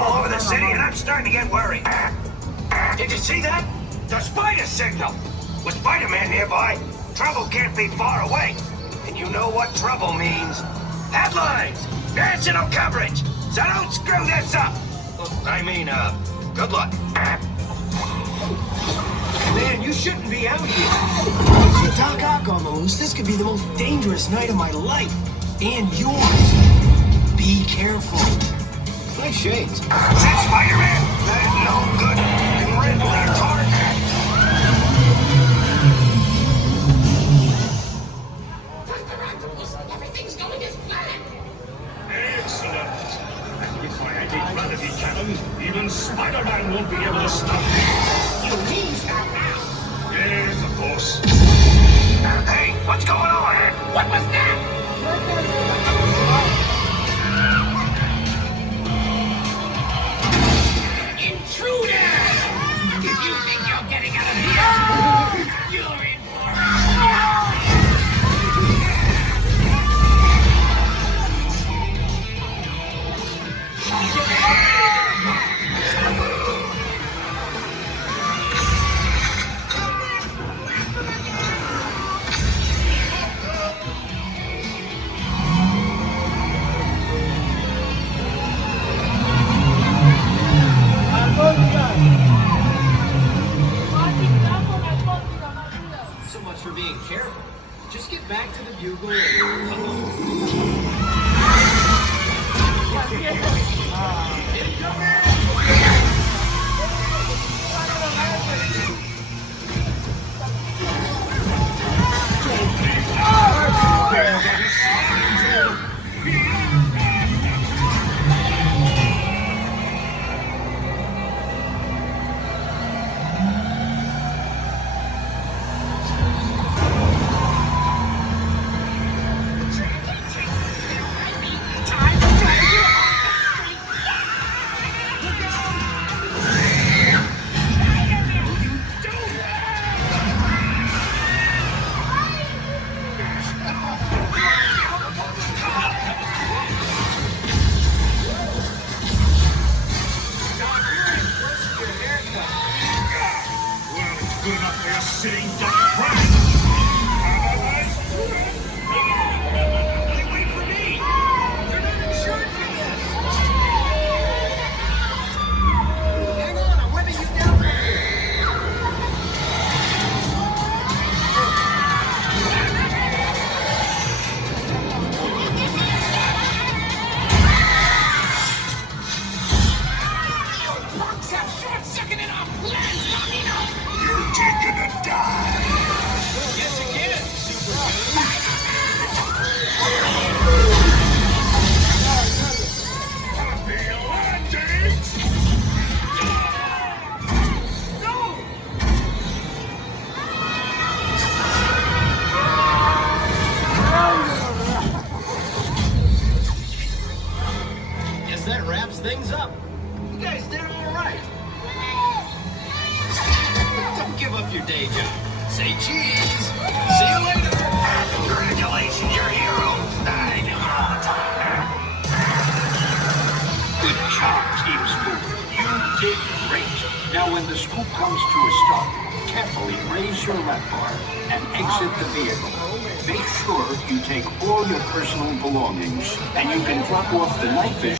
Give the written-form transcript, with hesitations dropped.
all over the city, and I'm starting to get worried. Did you see that? The spider signal! With Spider-Man nearby, trouble can't be far away. And you know what trouble means. Headlines! National coverage! So don't screw this up! Good luck. Man, you shouldn't be out here. With Doc Ock on the loose, this could be the most dangerous night of my life. And yours. Be careful. Nice shades. That Spider-Man? That is no good. Red leotard. Everything's going as planned. Excellent. If my anti-gravity cannon, even Spider-Man won't be able to stop me. You teased that ass. Yes, of course. Hey, what's going on? What was that? Intruder! If you think you're getting out of here, you're in for it. So much for being careful. Just get back to the bugle and come home. Good enough for a sitting duck crack. They wait for me. They're not insured for this. Hang on, I'm whipping you down from here. Punks have short-circuited our plans long enough. You're taking a dive. Yes, again, Happy landings. Guess that wraps things up. You guys did all right. Don't give up your day job. Say cheese. See you later. Congratulations, you're heroes. I do it all the time. Good job, Team Scoop. You did great. Now, when the scoop comes to a stop, carefully raise your lap bar and exit the vehicle. Make sure you take all your personal belongings, and you can drop off the night vision.